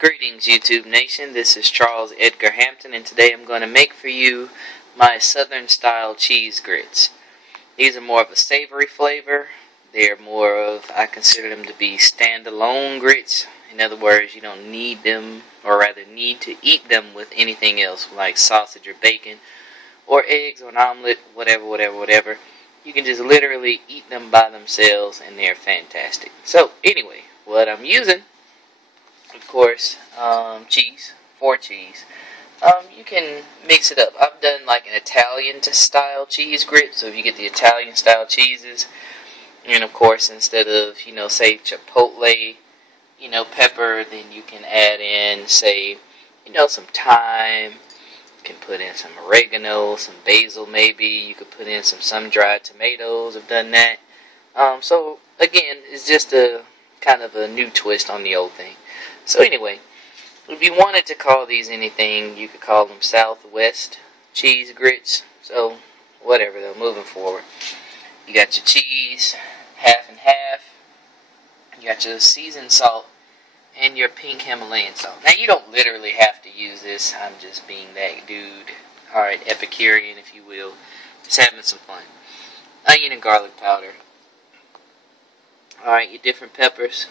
Greetings YouTube Nation, this is Charles Edgar Hampton, and today I'm going to make for you my southern style cheese grits. These are more of a savory flavor. They're more of, I consider them to be standalone grits. In other words, you don't need them, or rather need to eat them with anything else like sausage or bacon or eggs or an omelet, whatever. You can just literally eat them by themselves and they're fantastic. So anyway, what I'm using, of course, cheese, 4 cheese. You can mix it up. I've done like an Italian style cheese grit, so if you get the Italian style cheeses, and of course instead of, say chipotle, pepper, then you can add in, say, some thyme. You can put in some oregano, some basil maybe. You could put in some sun-dried tomatoes. I've done that. So again, it's just a kind of a new twist on the old thing. So anyway, if you wanted to call these anything, you could call them Southwest cheese grits. So whatever though, moving forward. You got your cheese, half and half. You got your seasoned salt and your pink Himalayan salt. Now you don't literally have to use this. I'm just being that dude. Alright, Epicurean if you will. Just having some fun. Onion and garlic powder. Alright, your different peppers.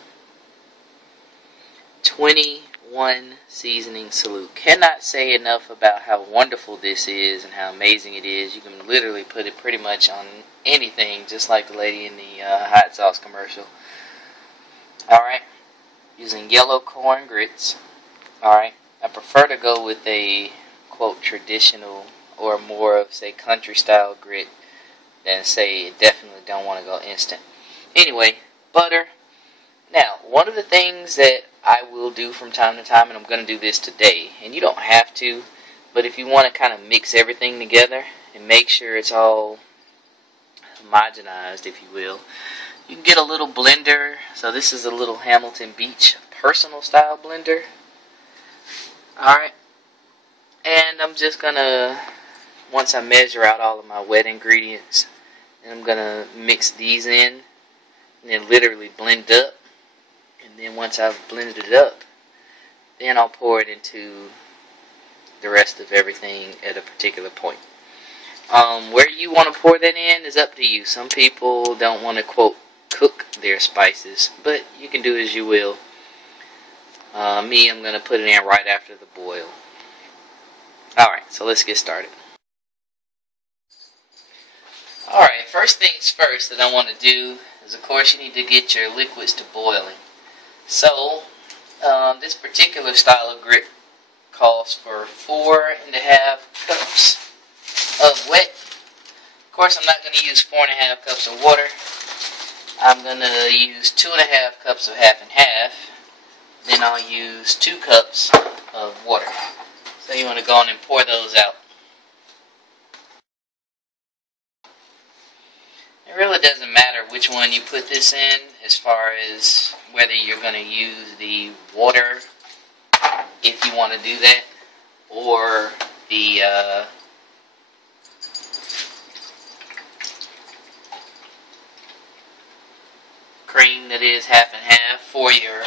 21 seasoning salute. Cannot say enough about how wonderful this is and how amazing it is. You can literally put it pretty much on anything, just like the lady in the hot sauce commercial. Alright, using yellow corn grits. Alright, I prefer to go with a, quote, traditional or more of, say, country style grit than, say, definitely don't want to go instant. Anyway, butter. Now, one of the things that I will do from time to time, and I'm going to do this today, and you don't have to, but if you want to kind of mix everything together and make sure it's all homogenized, if you will, you can get a little blender. So this is a little Hamilton Beach personal style blender. Alright, and I'm just going to, once I measure out all of my wet ingredients, and I'm going to mix these in, and then literally blend up. And then once I've blended it up, then I'll pour it into the rest of everything at a particular point. Where you want to pour that in is up to you. Some people don't want to, quote, cook their spices, but you can do as you will. Me, I'm going to put it in right after the boil. Alright, so let's get started. Alright, first things first that I want to do is, of course, you need to get your liquids to boiling. So, this particular style of grit calls for 4.5 cups of wet. Of course, I'm not going to use 4.5 cups of water. I'm going to use 2.5 cups of half and half. Then I'll use 2 cups of water. So you want to go on and pour those out. It really doesn't matter which one you put this in as far as whether you're going to use the water, if you want to do that, or the cream that is half and half for your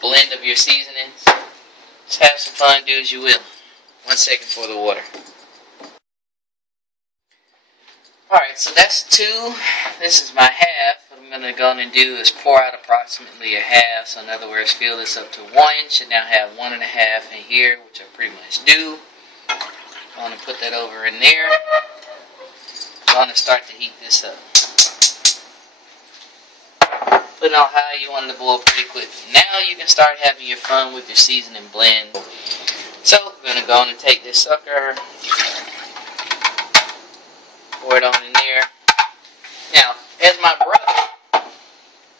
blend of your seasonings. Just have some fun, do as you will. 1 second for the water. Alright, so that's 2. This is my half. What I'm going to go on and do is pour out approximately a half. So in other words, fill this up to 1. Should now have 1.5 in here, which I pretty much do. I'm going to put that over in there. I'm going to start to heat this up. Put it on high, you want it to boil pretty quick. Now you can start having your fun with your seasoning blend. So we're going to go on and take this sucker. Pour it on in there. Now, as my brother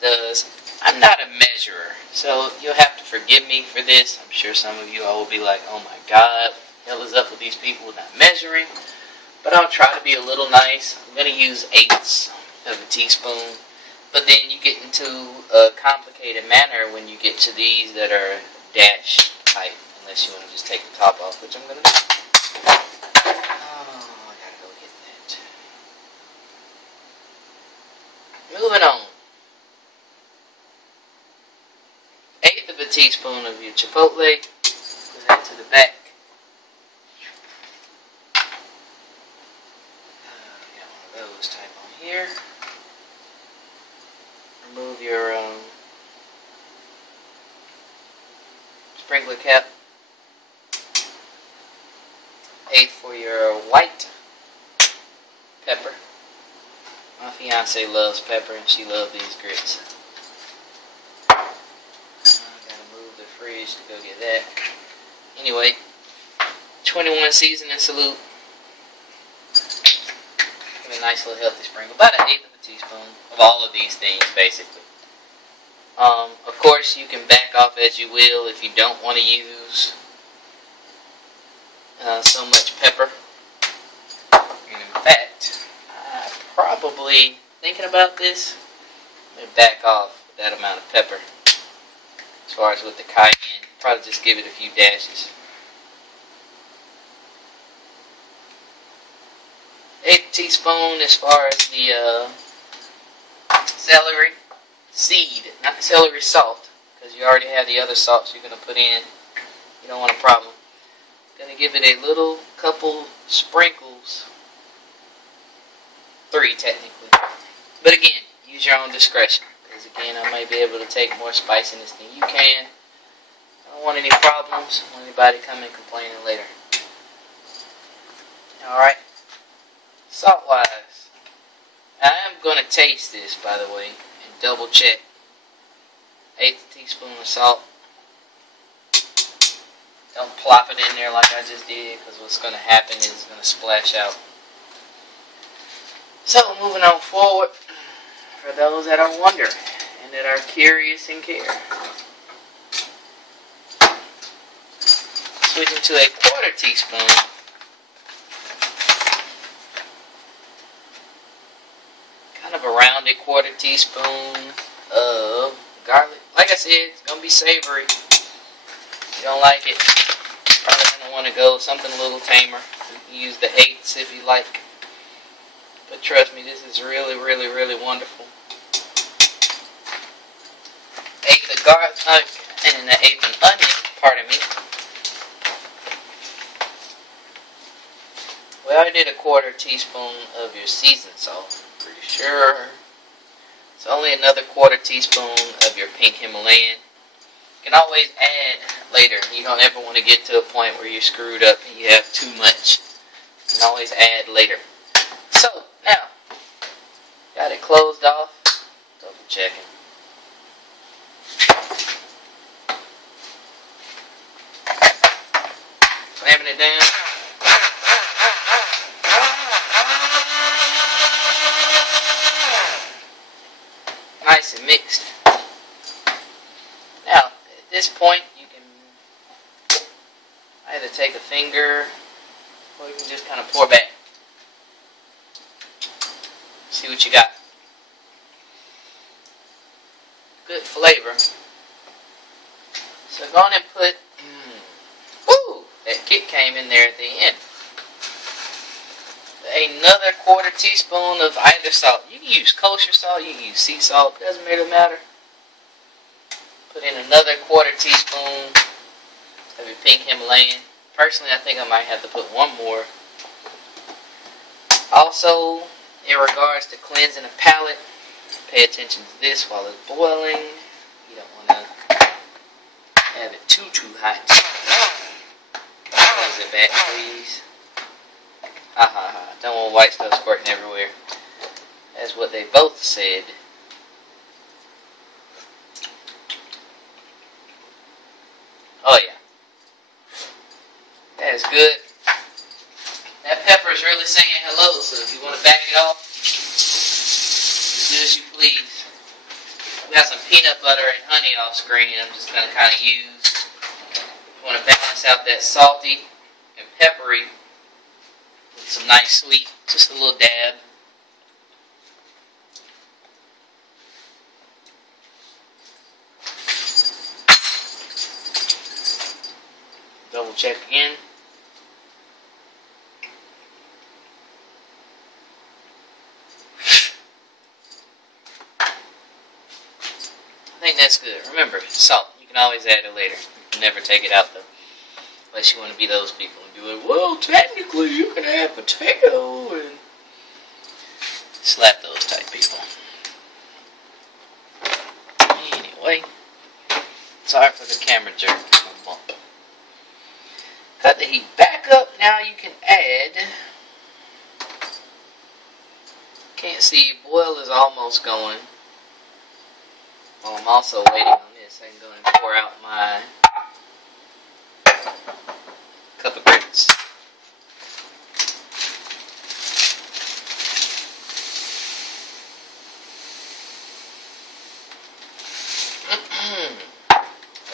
does, I'm not a measurer, so you'll have to forgive me for this. I'm sure some of you all will be like, oh my God, what the hell is up with these people not measuring? But I'll try to be a little nice. I'm going to use 1/8 of a teaspoon. But then you get into a complicated manner when you get to these that are dash type, unless you want to just take the top off, which I'm going to do. Moving on. 1/8 of a teaspoon of your chipotle. Put that to the back. Got one of those type on here. Remove your sprinkler cap. 8 for your white pepper. My fiance loves pepper and she loves these grits. I gotta move the fridge to go get that. Anyway, 21 seasoning salute. Give it a nice little healthy sprinkle. About 1/8 of a teaspoon of all of these things, basically. Of course, you can back off as you will if you don't want to use so much pepper. And in fact, probably thinking about this, I'm going to back off with that amount of pepper. As far as with the cayenne, probably just give it a few dashes. 1/8 teaspoon as far as the celery seed, not the celery salt, because you already have the other salts you're going to put in. You don't want a problem. Going to give it a little couple sprinkles. 3 technically. But again, use your own discretion. Because again, I might be able to take more spiciness than you can. I don't want any problems. I don't want anybody coming complaining later. Alright. Salt wise. I am going to taste this, by the way, and double check. 1/8 teaspoon of salt. Don't plop it in there like I just did, because what's going to happen is it's going to splash out. So, moving on forward, for those that are wondering and that are curious and care. Switching to a 1/4 teaspoon kind of a rounded 1/4 teaspoon of garlic. Like I said, it's going to be savory. If you don't like it, probably going to want to go something a little tamer. You can use the 1/8 if you like. But trust me, this is really, really, really wonderful. 1/8 of garlic and 1/8 of onion, pardon me. We already did a 1/4 teaspoon of your seasoned salt. Pretty sure. It's only another 1/4 teaspoon of your pink Himalayan. You can always add later. You don't ever want to get to a point where you're screwed up and you have too much. You can always add later. So, now, got it closed off. Double checking. Slamming it down. Nice and mixed. Now, at this point, you can either take a finger or you can just kind of pour back. See what you got. Good flavor. So go on and put, that kick came in there at the end. Another 1/4 teaspoon of either salt. You can use kosher salt, you can use sea salt, doesn't really matter. Put in another 1/4 teaspoon of your pink Himalayan. Personally, I think I might have to put one more. Also, in regards to cleansing a palate, pay attention to this while it's boiling. You don't want to have it too hot. Close it back, please. Don't want white stuff squirting everywhere. That's what they both said. Oh yeah. That is good. That pepper is really saying hello, so if you want to back it off, do as you please. I've got some peanut butter and honey off screen I'm just going to kind of use. I want to balance out that salty and peppery with some nice sweet, just a little dab. Double check again. I think that's good. Remember, salt. You can can always add it later. You can never take it out though. Unless you want to be those people and do it, well, technically you can add potato and slap those type people. Anyway, sorry for the camera jerk. Cut the heat back up. Now you can add. Can't see, boil is almost going. Well, I'm also waiting on this. I'm going to pour out my cup of grits.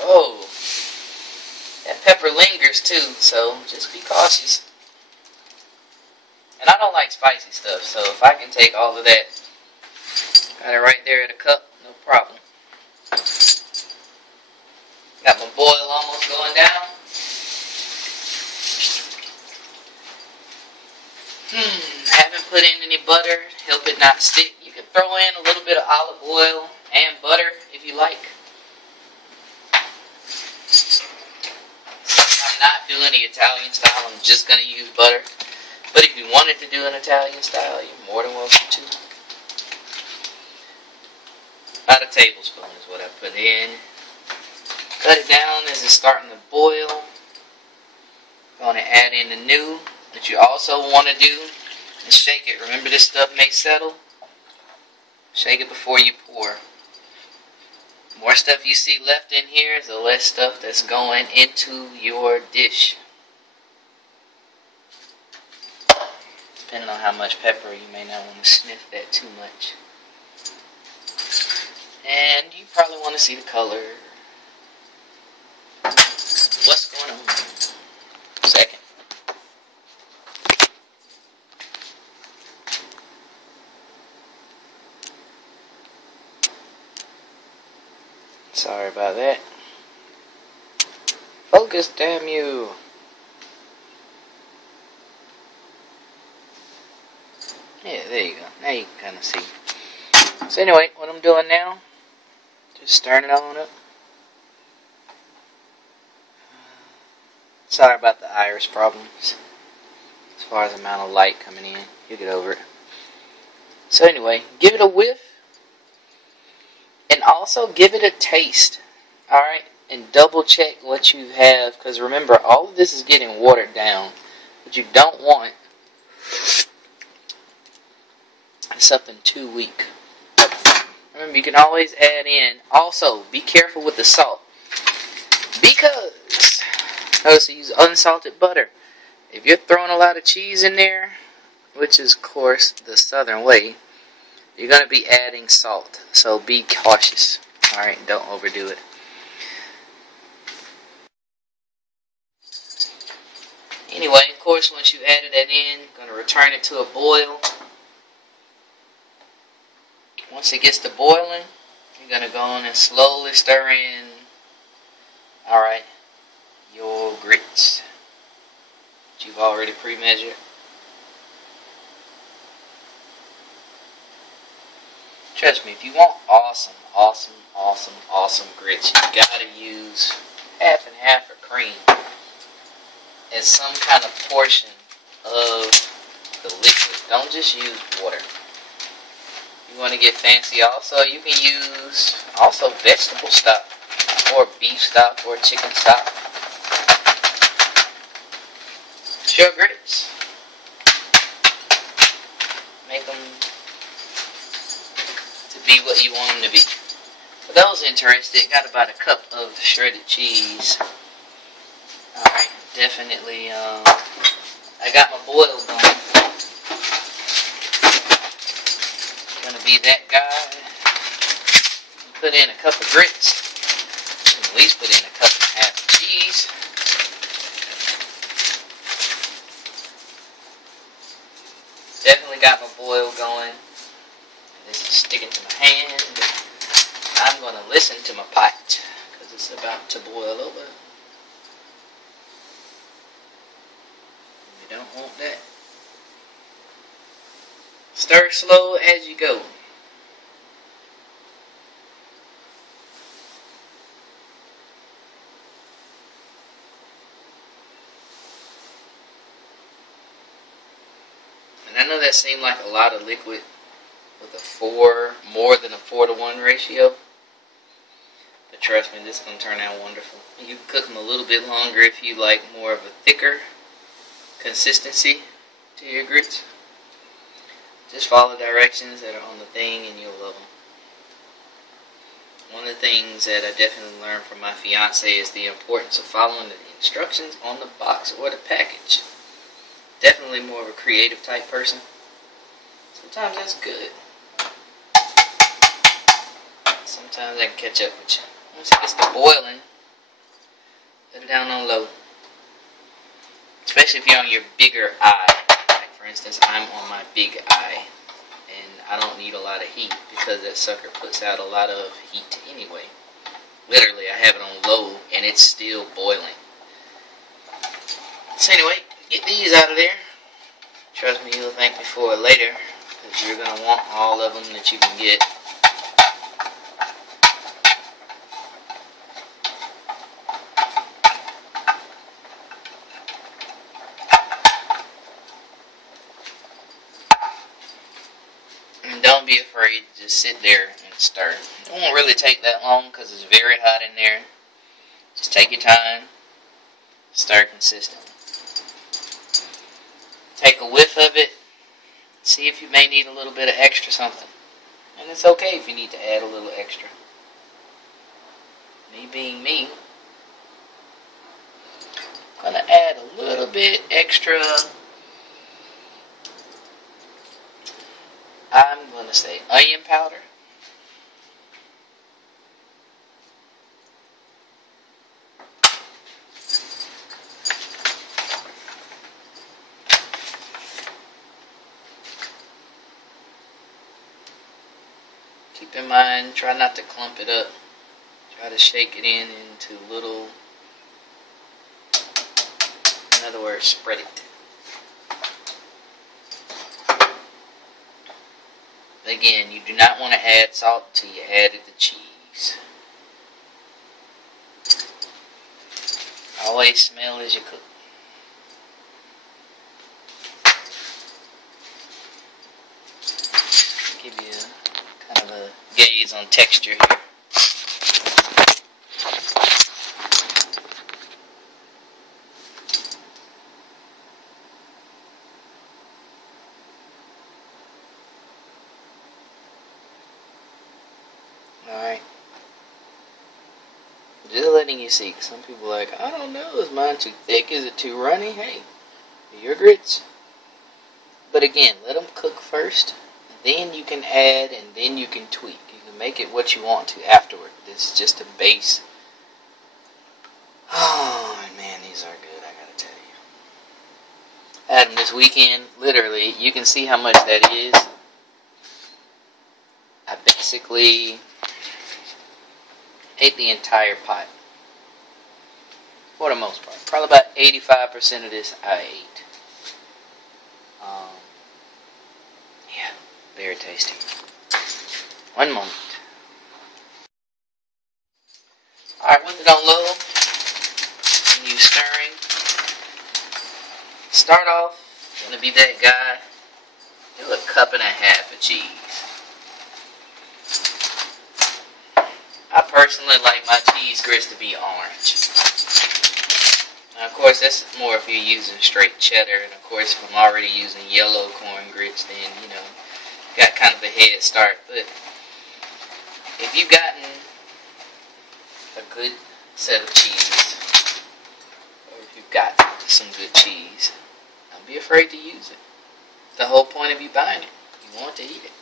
Oh, that pepper lingers too, so just be cautious. And I don't like spicy stuff, so if I can take all of that, got it right there in a cup, no problem. Got my boil almost going down. Haven't put in any butter, help it not stick. You can throw in a little bit of olive oil and butter if you like. I'm not doing the Italian style, I'm just going to use butter. But if you wanted to do an Italian style, you're more than welcome to. About a tablespoon is what I put in. Cut it down as it's starting to boil. Going to add in the new. What you also want to do is shake it. Remember, this stuff may settle. Shake it before you pour. The more stuff you see left in here, the less stuff that's going into your dish. Depending on how much pepper, you may not want to sniff that too much. And you probably want to see the color. What's going on? Second. Sorry about that. Focus, damn you. Yeah, there you go. Now you can kind of see. So anyway, what I'm doing now, just stirring it on up. Sorry about the iris problems. As far as the amount of light coming in, you'll get over it. So anyway, give it a whiff. And also give it a taste. Alright? And double check what you have. Because remember, all of this is getting watered down. What you don't want is something too weak. Remember, you can always add in. Also, be careful with the salt. Because notice I use unsalted butter. If you're throwing a lot of cheese in there, which is, of course, the southern way, you're going to be adding salt. So be cautious. Alright, don't overdo it. Anyway, of course, once you added that in, you're going to return it to a boil. Once it gets to boiling, you're going to go on and slowly stir in, alright, your grits that you've already pre-measured. Trust me, if you want awesome grits, you gotta use half and half of cream as some kind of portion of the liquid. Don't just use water. You want to get fancy also, you can use also vegetable stock or beef stock or chicken stock. It's your grits. Make them to be what you want them to be. For those interested, got about a cup of shredded cheese. Alright, definitely, I got my boil going. Gonna be that guy. Put in a cup of grits. At least put in a cup and a half of cheese. Definitely got my boil going. This is sticking to my hand. I'm going to listen to my pot because it's about to boil over. You don't want that. Stir slow as you go. And I know that seemed like a lot of liquid with more than a 4-to-1 ratio. But trust me, this is going to turn out wonderful. You can cook them a little bit longer if you like more of a thicker consistency to your grits. Just follow directions that are on the thing and you'll love them. One of the things that I definitely learned from my fiance is the importance of following the instructions on the box or the package. Definitely more of a creative type person. Sometimes that's good. Sometimes I can catch up with you. Once it gets to boiling, put it down on low. Especially if you're on your bigger eye. Like for instance, I'm on my big eye. And I don't need a lot of heat because that sucker puts out a lot of heat anyway. Literally, I have it on low and it's still boiling. So anyway, get these out of there. Trust me, you'll thank me for it later because you're going to want all of them that you can get. Don't be afraid to just sit there and stir. It won't really take that long because it's very hot in there. Just take your time. Stir consistently. Take a whiff of it. See if you may need a little bit of extra something. And it's okay if you need to add a little extra. Me being me, I'm going to add a little bit extra. I'm going to say onion powder. Keep in mind, try not to clump it up. Try to shake it into little, in other words, spread it. Again, you do not want to add salt until you added the cheese. Always smell as you cook. Give you kind of a gaze on texture here. Alright. Just letting you see. Some people are like, I don't know, is mine too thick? Is it too runny? Hey, your grits. But again, let them cook first. Then you can add and then you can tweak. You can make it what you want to afterward. This is just a base. Oh, man, these are good, I gotta tell you. I had them this weekend. Literally, you can see how much that is. I basically ate the entire pot. For the most part. Probably about 85% of this I ate. Yeah, very tasty. One moment. Alright, with it on low, and you stirring, start off, gonna be that guy, do a cup and a half of cheese. I personally like my cheese grits to be orange. Now, of course, that's more if you're using straight cheddar, and of course, if I'm already using yellow corn grits, then, you know, got kind of a head start. But if you've gotten a good set of cheese, or if you've got some good cheese, don't be afraid to use it. The whole point of you buying it, you want to eat it.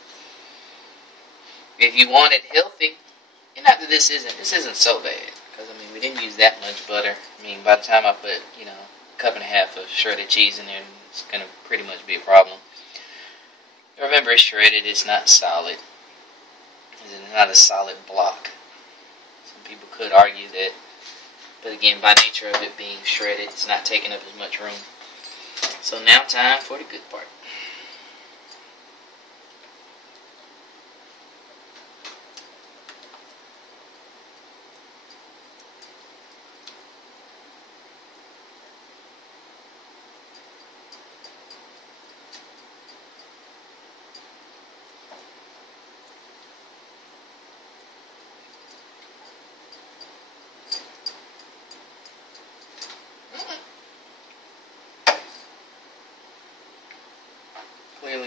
If you want it healthy, and not that this isn't so bad, because I mean we didn't use that much butter. I mean by the time I put, you know, a cup and a half of shredded cheese in there, it's gonna pretty much be a problem. Remember, it's shredded, it's not solid. It's not a solid block. Some people could argue that, but again, by nature of it being shredded, it's not taking up as much room. So now time for the good part.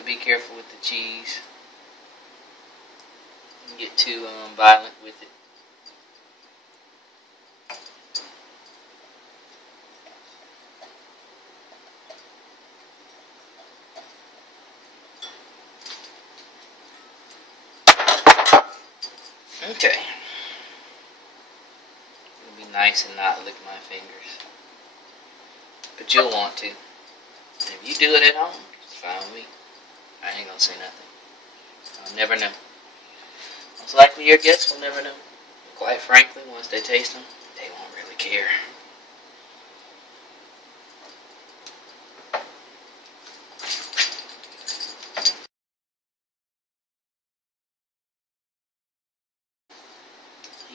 be careful with the cheese. Don't get too violent with it. Okay. It'll be nice and not lick my fingers. But you'll want to. If you do it at home, it's fine with me. I ain't gonna say nothing. I'll never know. Most likely your guests will never know. Quite frankly, once they taste them, they won't really care.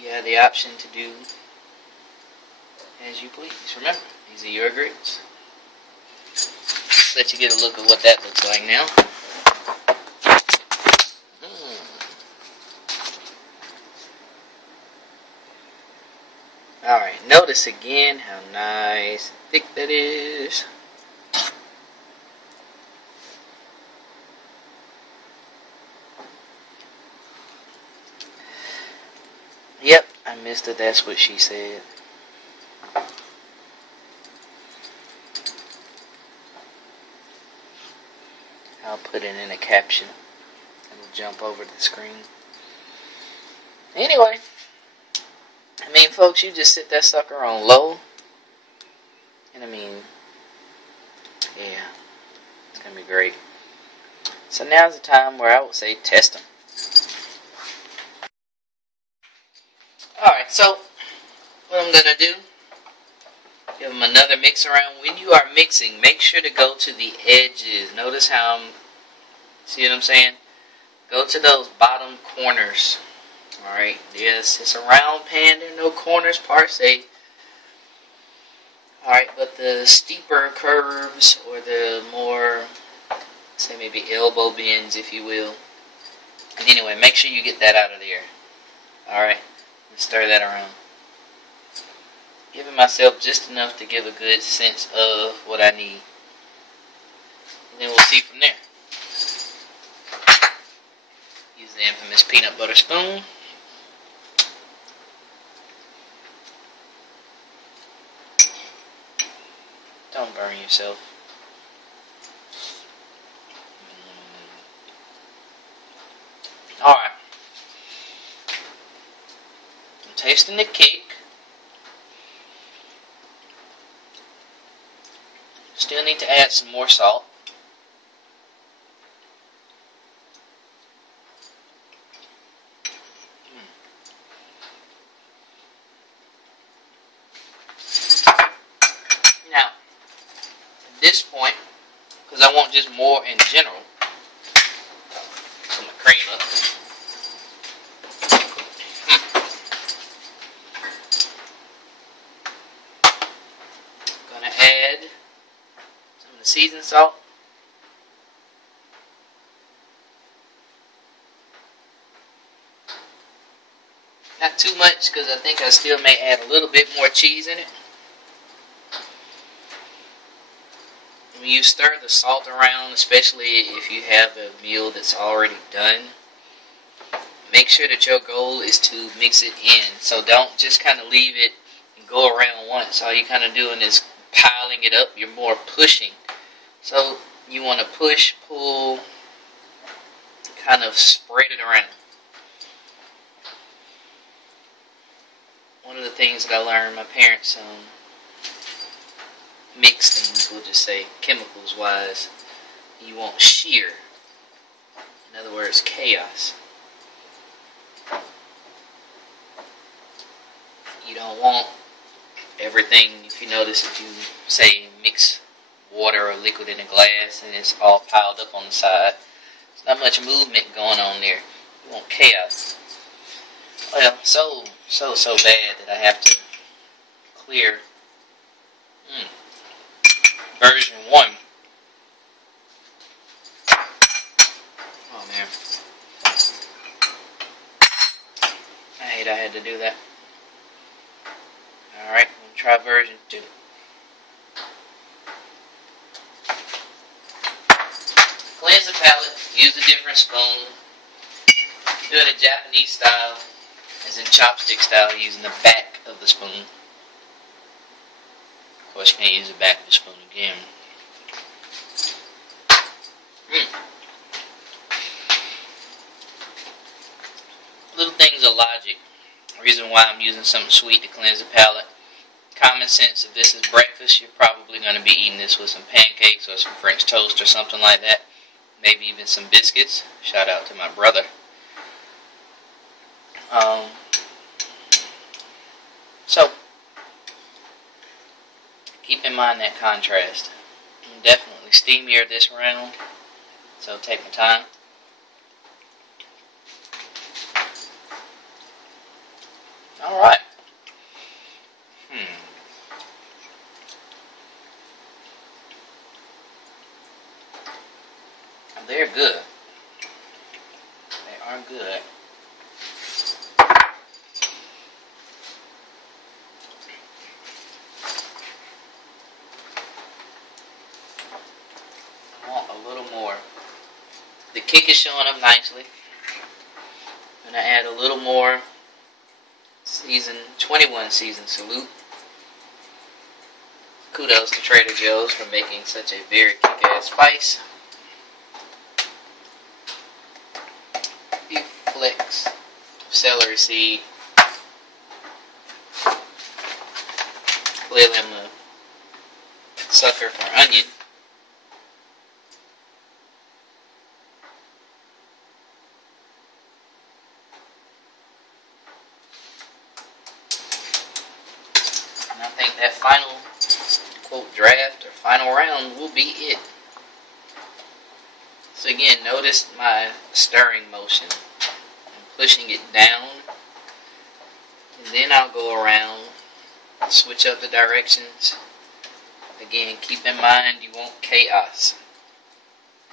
You have the option to do as you please. Remember, these are your grits. Let you get a look at what that looks like now. Alright, notice again how nice and thick that is. Yep, I missed it. That's what she said. I'll put it in a caption. It'll jump over the screen. Anyway, I mean, folks, you just sit that sucker on low. And I mean, yeah, it's going to be great. So now's the time where I would say test them. Alright, so what I'm going to do, give them another mix around. When you are mixing, make sure to go to the edges. Notice how see what I'm saying? Go to those bottom corners. Alright, yes, it's a round pan. There are no corners per se. Alright, but the steeper curves, or the more, say maybe elbow bends, if you will. And anyway, make sure you get that out of there. Alright, stir that around. Giving myself just enough to give a good sense of what I need. And then we'll see from there. Use the infamous peanut butter spoon. Don't burn yourself. Alright. I'm tasting the cake. Still need to add some more salt. Now, at this point, because I want just more in general, put my cream up. Gonna add some of the seasoned salt. Not too much, because I think I still may add a little bit more cheese in it. When you stir the salt around, especially if you have a meal that's already done, make sure that your goal is to mix it in. So don't just kind of leave it and go around once. All you're kind of doing is piling it up. You're more pushing. So you want to push, pull, kind of spread it around. One of the things that I learned, my parents mix things, we'll just say, chemicals wise. You want shear. In other words, chaos. You don't want everything, if you notice, if you say mix water or liquid in a glass and it's all piled up on the side, there's not much movement going on there. You want chaos. Well, so bad that I have to clear version 1. Oh man, I hate I had to do that. Alright, I'm going to try version 2. Cleanse the palate. palate, use a different spoon. Do it in Japanese style, as in chopstick style, using the back of the spoon. Of course, you can't use the back of the spoon again. Little things of logic. Reason why I'm using something sweet to cleanse the palate. Common sense, if this is breakfast, you're probably going to be eating this with some pancakes or some French toast or something like that. Maybe even some biscuits. Shout out to my brother. So, keep in mind that contrast. I'm definitely steamier this round, so take my time. Alright. They're good. They are good. I want a little more. The kick is showing up nicely. I'm going to add a little more season 21 season salute. Kudos to Trader Joe's for making such a very kick-ass spice. Few flecks of celery seed. Clearly I'm a sucker for onion. And I think that final quote draft or final round will be it. So again, notice my stirring motion. I'm pushing it down, and then I'll go around, switch up the directions. Again, keep in mind you want chaos.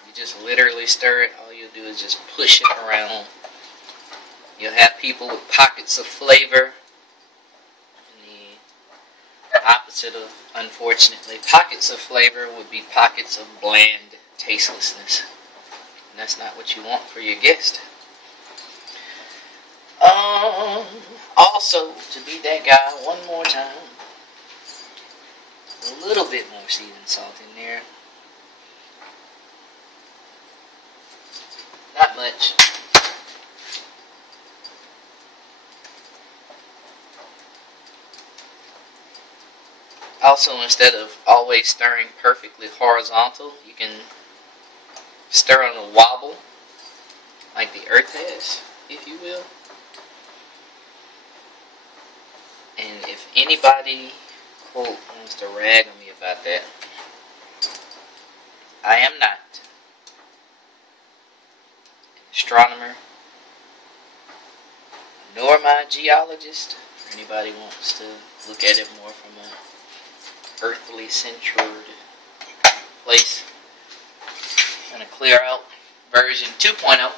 You just literally stir it. All you'll do is just push it around. You'll have people with pockets of flavor. The opposite of, unfortunately, pockets of flavor would be pockets of bland tastelessness. And that's not what you want for your guest. Also, to be that guy one more time, a little bit more seasoned salt in there. Not much. Also, instead of always stirring perfectly horizontal, you can stir on a wobble, like the earth has, if you will. And if anybody, quote, wants to rag on me about that, I am not an astronomer, nor am I a geologist. If anybody wants to look at it more from a earthly centered place. I'm going to clear out version 2.0.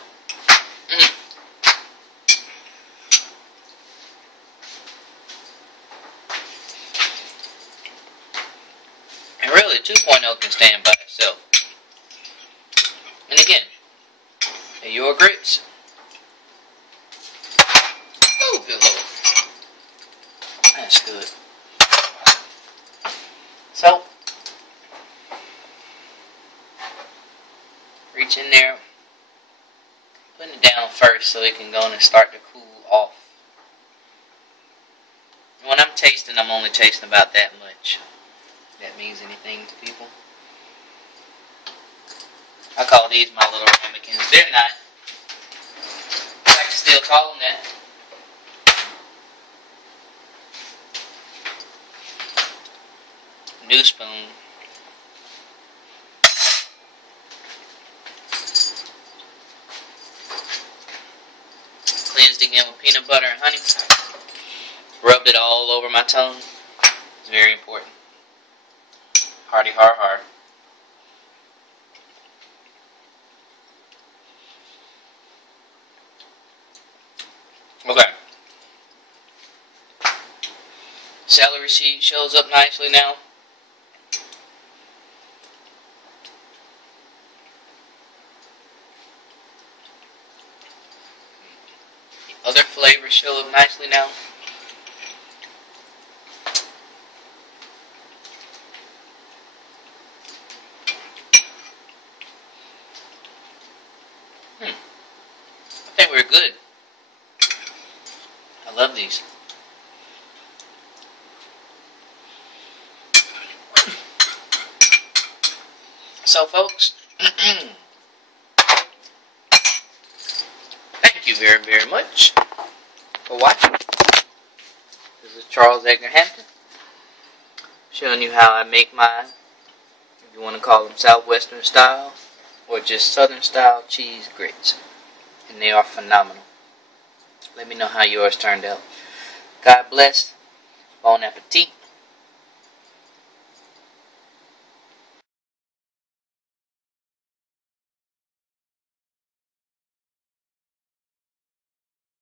And really 2.0 can stand by itself. And again, they're your grits. Oh, good Lord. That's good. So, reach in there, putting it down first so it can go and start to cool off. And when I'm tasting, I'm only tasting about that much. If that means anything to people. I call these my little ramekins. They're not. I can still call them that. New spoon. Cleansed again with peanut butter and honey. Rubbed it all over my tongue. It's very important. Hardy har har. Okay. Celery seed shows up nicely now. flavors show up nicely now. I think we're good. I love these. So folks, thank you very, very much for watching. This is Charles Edgar Hampton, showing you how I make my, if you want to call them Southwestern style, or just Southern style cheese grits. And they are phenomenal. Let me know how yours turned out. God bless. Bon appetit.